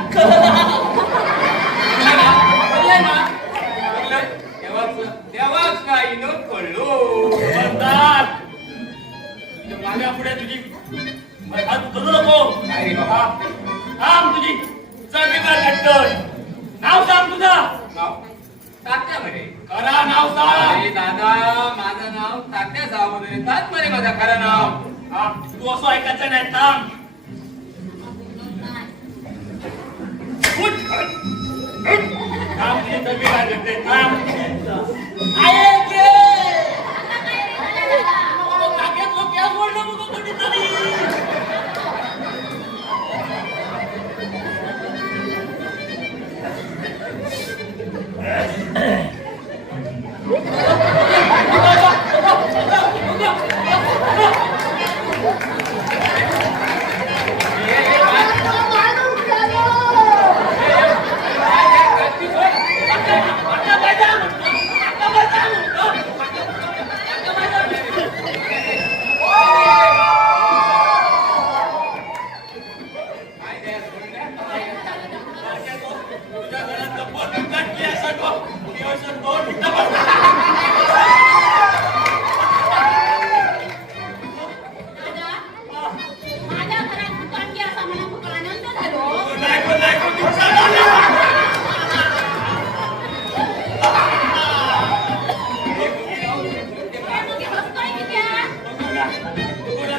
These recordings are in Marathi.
घे त्याच्या न कळलो म्हणतात माझ्या पुढे तुझी हात करू नको अरे बाबा थांब तुझी चढी नाव सांग नाव करा नाव सांग दादा माझं नाव तात्या सावंत तात्मध्ये माझं खरं नाव तू असं ऐकायचं नाही थांब काम उठ.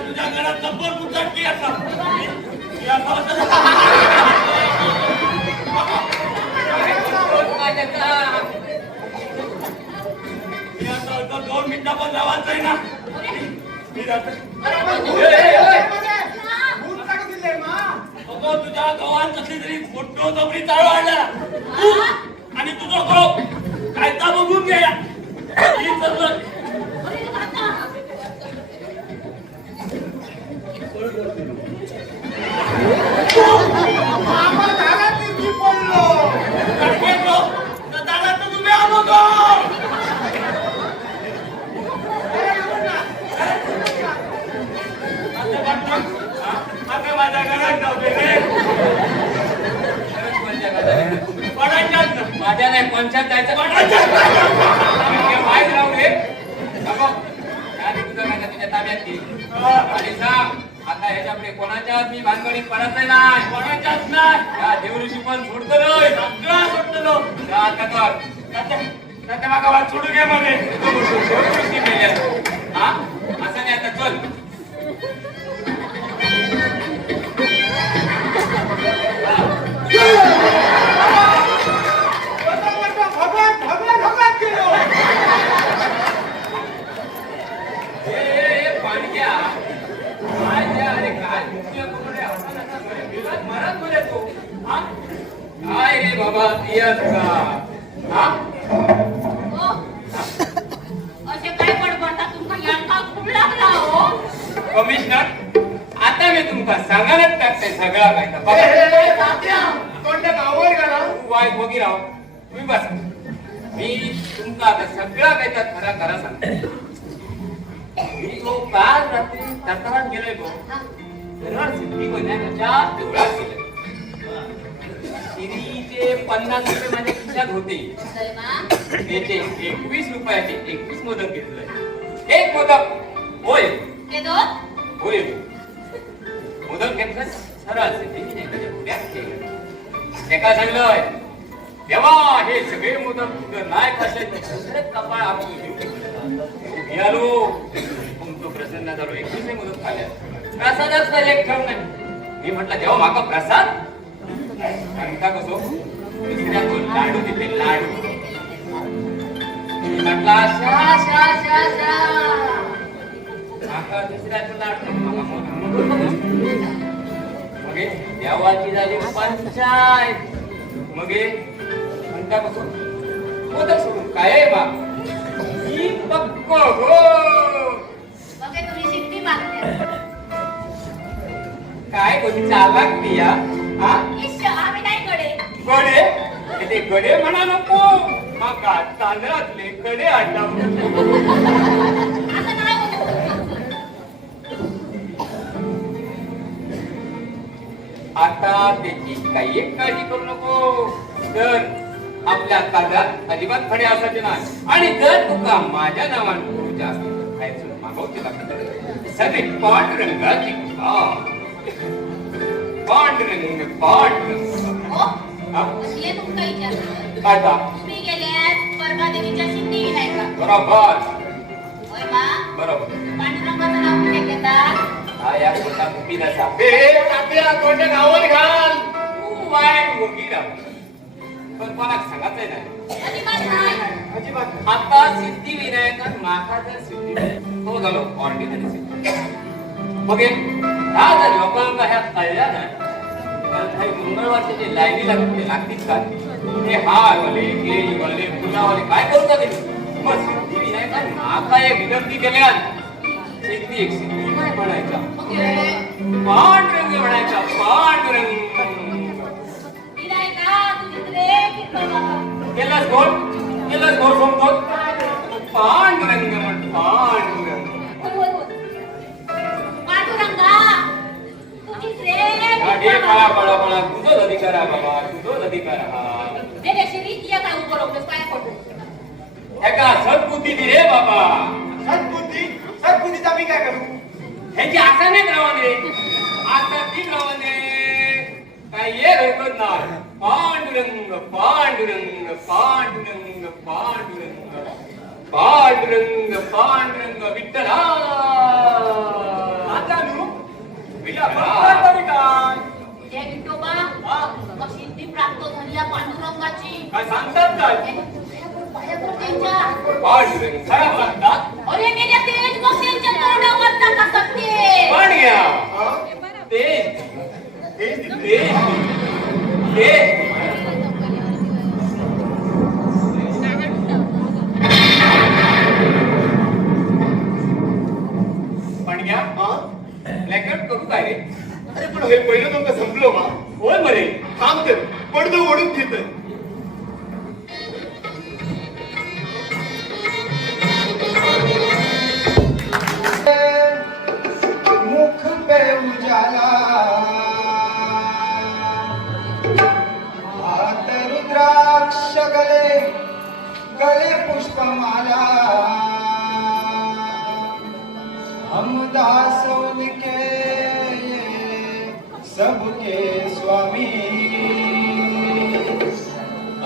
तुझ्या घरात गप्पा बिप्पा की असं? की असं असं? होतं, दोन मिनिटं पण ना मी जातो. तुझ्या गावात कसली तरी फोटो जबरी चालू आणला आणि तुझं पंचायत जायचं. माहीत राहू तुझ्या ताब्यात घे. आणि सांग आता ह्याच्यापुढे कोणाच्याच मी भानगडीत पडत नाही पडायच्याच नाही. या देवऋषी पण सोडतो सगळं. जा आता कर त्याच्या- मागं सोडू घे मेले. हा मी तुमका सांगायलाच टाकते सगळा काय तर. ए, बघा. ए, ए, तात्या, कोणत्या गावावर गेला तू वाय राव. तुम्ही बस. मी तुमका आता सगळा काय खरा खरा सांगतो. मी तो काल रात्री तटवात गेलोय गो दरवाड सिद्धी बन्याच्या देवळात गेले शिरीचे पन्नास रुपये माझ्या खिशात होते. त्याचे एकवीस रुपयाचे एकवीस मोदक घेतलंय. एक मोदक. होय. होय. उदक घेतलं सरळ एका सांगलंय देवा हे सगळे मोदक तुझं नाही खाशाय दुसरे कपाळ आपण आलो. तुमचं प्रसन्न झालो. एकवीस मोदक खाल्या प्रसादच तर एक ठेव नाही मी म्हटलं देवा माका प्रसाद? सांगता कसो लाडू दिले लाडू. म्हटला शा शा शा शा. माका दुसऱ्याचं लाडू. माका मगे देवाची झाली पंचायत. मगे म्हणता कसो मोदक सोडून काय आहे बा? ही. पक्क हो तुम्ही काय कोणी चालक ती या हा आम्ही नाही कडे गडे? ते गडे म्हणा नको. माका तांदळातले गडे आणला आता त्याची काही एक काळजी करू नको. तर आपल्या ताब्यात अजिबात खडे असायचे नाही. आणि जर तुका माझ्या नावाने तू जास्त खायचं मागवते लागतं सगळे पांडुरंगाची खा. पांडुरंग पांडुरंग. हो? तुम्ही गेल्यात परमादेवीच्या सिद्धी बरोबर. या नसा कोणत्या घाल तू वाईट मुलगी पण कोणाक सांगायचंय नाही अजिबात आता सिद्धी विनायकात माका जर सिद्धी तो झालो ऑर्डिनरी सिद्धी मग ह्या जर लोकांना ह्या कळल्या ना तर काही मंगळवारचे जे लाईनी लागते लागतील का ते हार वाले केळी वाले फुलावाले काय करतात ते मग सिद्धी विनायकात माका एक विनंती केल्यात सिद्धी म्हणायचा. पांडुरंग म्हणायचा पांडुरंग. केलास पांडुरंग म्हण पांडुरंग. पळा पळा पळा. तुझं अधिकार बाबा तुझं अधिकार हा सद्बुद्धी दे रे बाबा. सद्बुद्धी मी काय करू? ह्याची आशा नाही रावणे आता ती रावणे काय ये नाही पांडुरंग पांडुरंग पांडुरंग पांडुरंग. पांडुरंग पांडुरंग विठ्ठला. आता नू? विला तरी काय विठोबा मग सिद्धी प्राप्त पांडुरंगाची. काय सांगतात काय. पांडुरंग म्हणतात पण घ्या? हा? ते. ते ते पे उजाला. हात रुद्राक्ष गले गले पुष्पमाला. हम दास उनके सबके स्वामी.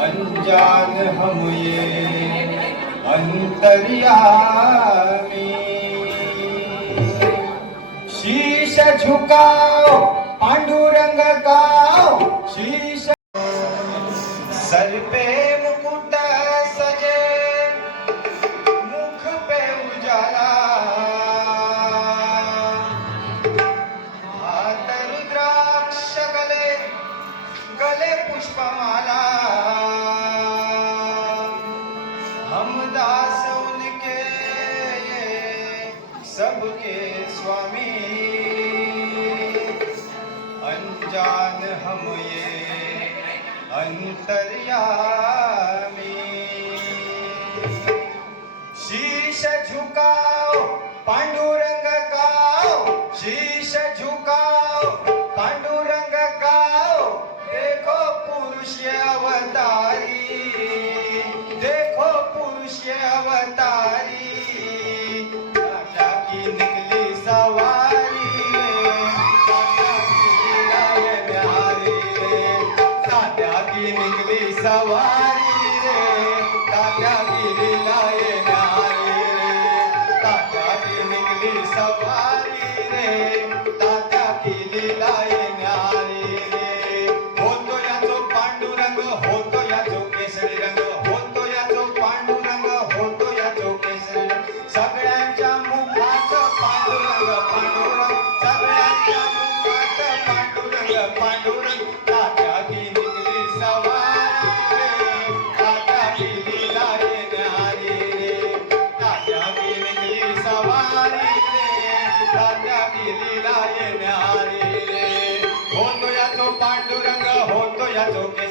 अनजान हम ये अंतरियामी. शीश झुकाओ पांडुरंग गाओ शीश सर पे मुकुट सजे मुख पे उजाला। हाथ रुद्राक्ष गले गले पुष्पमाला। अंतर्यामी शीश झुकाओ पांडु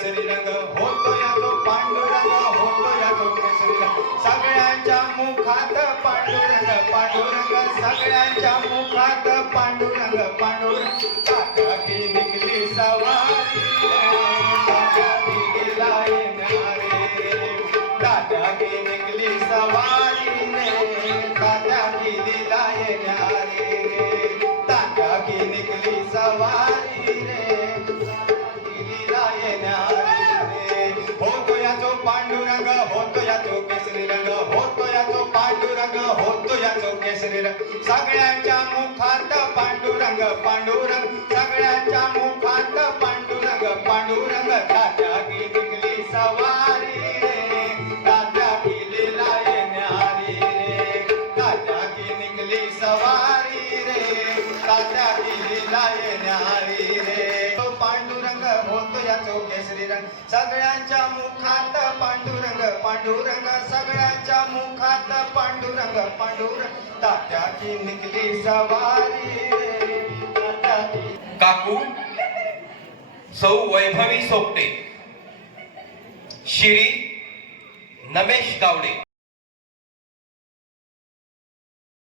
केसरी रंग होतो याचो पांडुरंग होतो याचो केसरी रंग सगळ्यांच्या मुखात पांडुरंग पांडुरंग सगळ्यांच्या होतो याचो केसरी रंग होतो याचो पांडुरंग होतो रंग सगळ्यांच्या मुखात पांडुरंग पांडुरंग. सगळ्यांच्या मुखात पांडुरंग पांडुरंग. राजा की सवारी रे न्यारी रे. सवारी रे न्यारी रे. तो पांडुरंग होतो याचो रंग सगळ्यांच्या मुखात पांडुरंग पांडुरंग सगळ्यांच्या मुखात पांडुरंग पांडुरंग तात्याची निकली सवारी काकू सौ वैभवी सोपटे श्री नमेश गावडे.